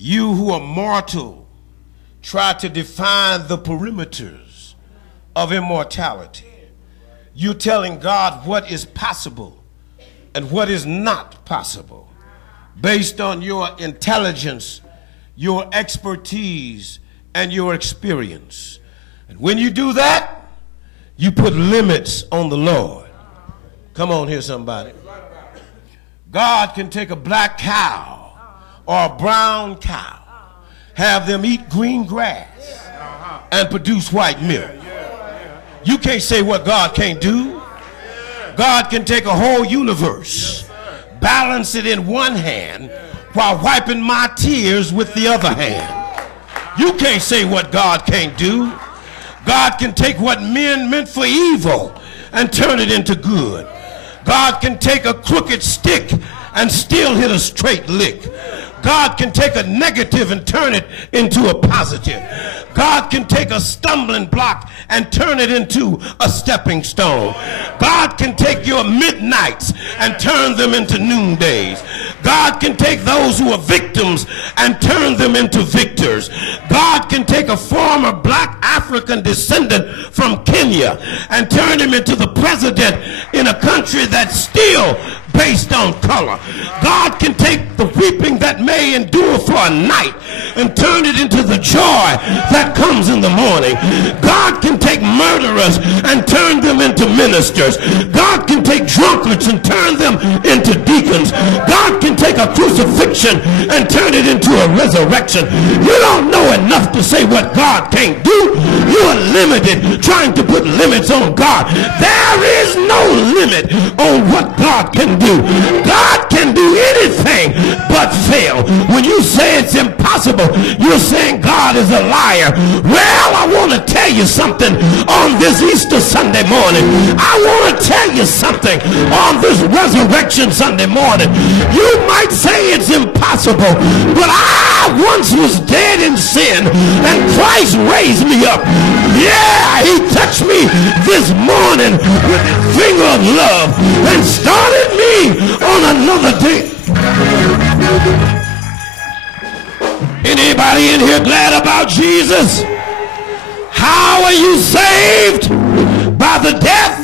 You who are mortal try to define the perimeters of immortality. You're telling God what is possible and what is not possible based on your intelligence, your expertise, and your experience. And when you do that, you put limits on the Lord. Come on here, somebody. God can take a black cow or a brown cow, have them eat green grass, and produce white milk. You can't say what God can't do. God can take a whole universe, balance it in one hand while wiping my tears with the other hand. You can't say what God can't do. God can take what men meant for evil and turn it into good. God can take a crooked stick and still hit a straight lick. God can take a negative and turn it into a positive. God can take a stumbling block and turn it into a stepping stone. God can take your midnights and turn them into noondays. God can take those who are victims and turn them into victors. God can take a former black African descendant from Kenya and turn him into the president in a country that's still based on color. God can take the weeping that may endure for a night and turn it into the joy that comes in the morning. God can take murderers and turn them into ministers. God can take drunkards and turn them into deacons. God can take a crucifixion and turn it into a resurrection. You don't know enough to say what God can't do. You are limited trying to put limits on God. There is no limit on what God can do. God can do anything but fail. When you say it's impossible, you're saying God is a liar. Well, I want to tell you something on this Easter Sunday morning. I want to tell you something on this Resurrection Sunday morning. You might say it's impossible, but I once was dead in sin and Christ raised me up. Yeah, he touched me this morning with his finger of love and started me on another day. Anybody in here glad about Jesus? How are you saved? By the death,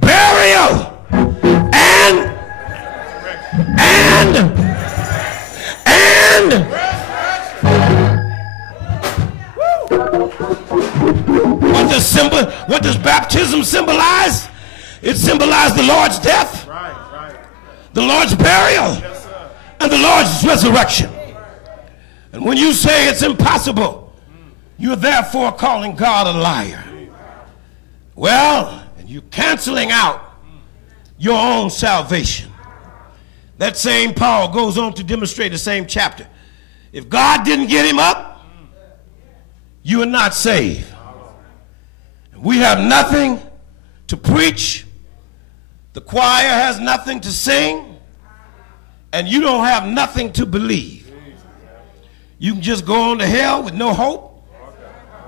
burial, and what does baptism symbolize? It symbolized the Lord's death, the Lord's burial, and the Lord's resurrection. And when you say it's impossible, you're therefore calling God a liar. Well, and you're canceling out your own salvation. That same Paul goes on to demonstrate the same chapter. If God didn't get him up, you are not saved. We have nothing to preach. The choir has nothing to sing. And you don't have nothing to believe. You can just go on to hell with no hope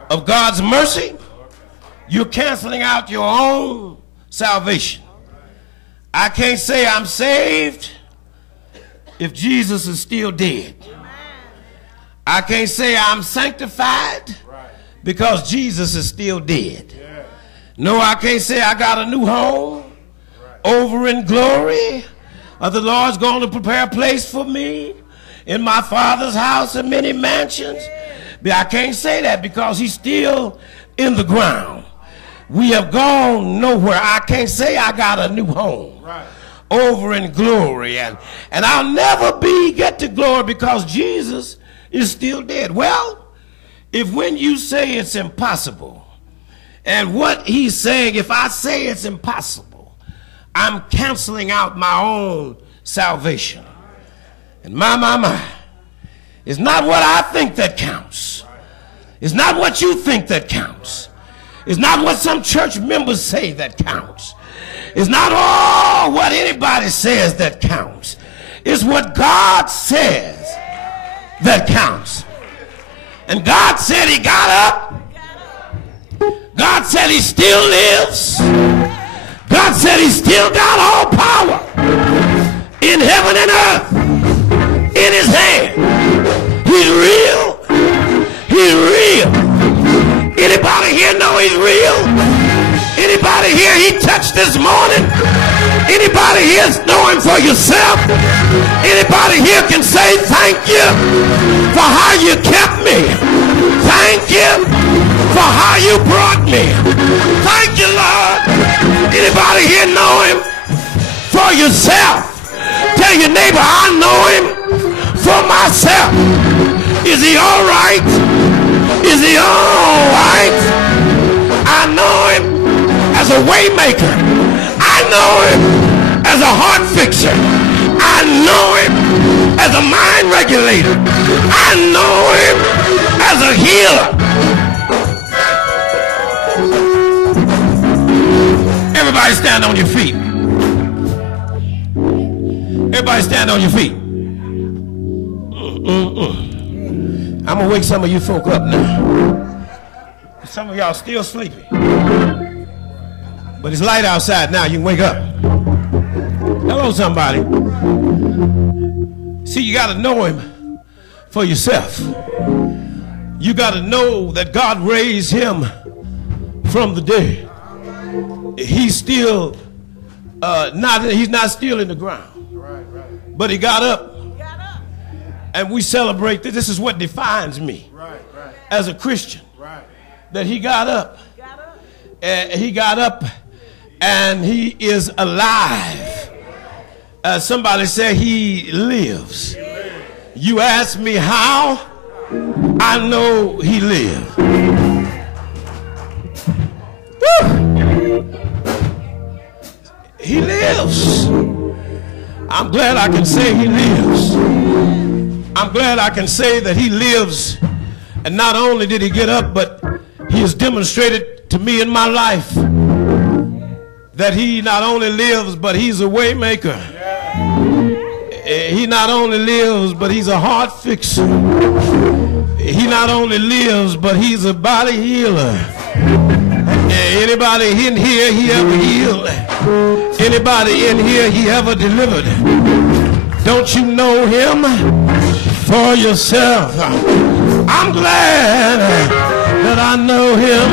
of God's mercy. You're canceling out your own salvation. I can't say I'm saved if Jesus is still dead. I can't say I'm sanctified because Jesus is still dead. No, I can't say I got a new home over in glory. The Lord's going to prepare a place for me in my Father's house and many mansions. But I can't say that because he's still in the ground. We have gone nowhere. I can't say I got a new home over in glory. And I'll never get to glory because Jesus is still dead. Well, if when you say it's impossible, and what he's saying, if I say it's impossible, I'm canceling out my own salvation. And my, it's not what I think that counts. It's not what you think that counts. It's not what some church members say that counts. It's not all what anybody says that counts. It's what God says that counts. And God said he got up. God said he still lives. God said he still got all power in heaven and earth in his hand. need touch this morning? Anybody here know him for yourself? Anybody here can say thank you for how you kept me? Thank you for how you brought me. Thank you, Lord. Anybody here know him for yourself? Tell your neighbor, I know him for myself. Is he all right? Is he all right? I know him as a way maker. I know him as a heart fixer. I know him as a mind regulator. I know him as a healer. Everybody stand on your feet. Everybody stand on your feet. I'm going to wake some of you folk up now. Some of y'all still sleepy. But it's light outside now. You can wake up. Hello, somebody. See, you got to know him for yourself. You got to know that God raised him from the dead. He's still he's not still in the ground. But he got up. And we celebrate this. This is what defines me as a Christian. That he got up. He got up and he is alive. Somebody said he lives. You ask me how? I know he lives. Woo! He lives. I'm glad I can say he lives. I'm glad I can say that he lives. And not only did he get up, but he has demonstrated to me in my life that he not only lives, but he's a way maker. He not only lives, but he's a heart fixer. He not only lives, but he's a body healer. Anybody in here he ever healed? Anybody in here he ever delivered? Don't you know him for yourself? I'm glad that I know him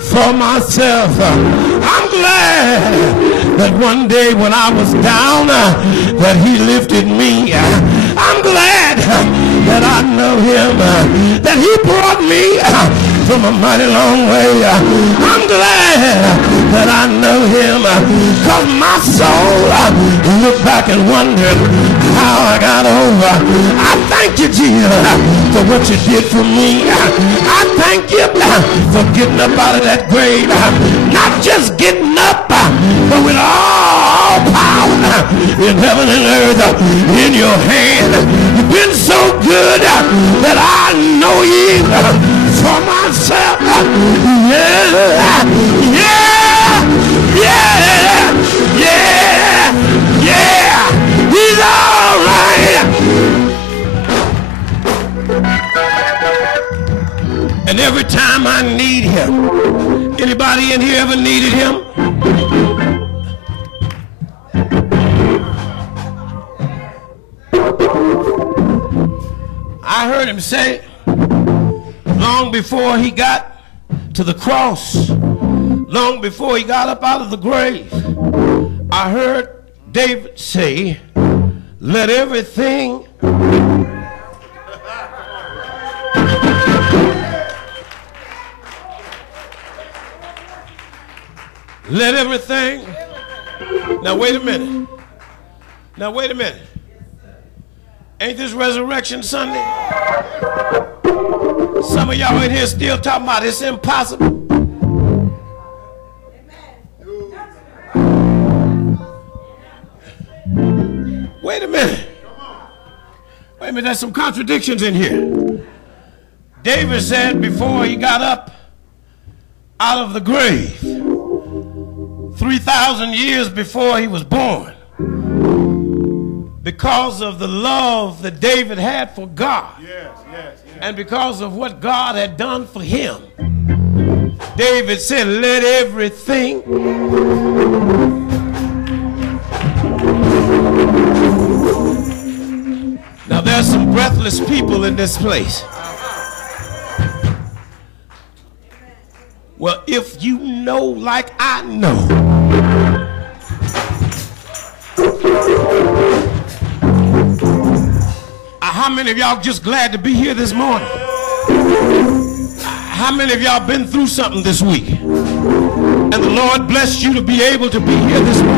for myself. I'm glad that one day when I was down that he lifted me. I'm glad that I know him, that he brought me from a mighty long way. I'm glad that I know him, cause my soul looked back and wondered how I got over. I thank you, Jesus, for what you did for me. I thank you for getting up out of that grave. Not just getting up, but with all power in heaven and earth in your hand. You've been so good that I know you for myself. Yeah, yeah, yeah, yeah, yeah. He's all right. And every time I need him, anybody in here ever needed him? I heard him say, long before he got to the cross, long before he got up out of the grave, I heard David say, let everything let everything. Now wait a minute. Now wait a minute. Ain't this Resurrection Sunday? Some of y'all in here still talking about it's impossible. Wait a minute. Wait a minute, there's some contradictions in here. David said before he got up out of the grave, 3,000 years before he was born, because of the love that David had for God, and because of what God had done for him, David said, let everything now there's some breathless people in this place. Well, if you know like I know How many of y'all just glad to be here this morning? How many of y'all been through something this week? And the Lord blessed you to be able to be here this morning?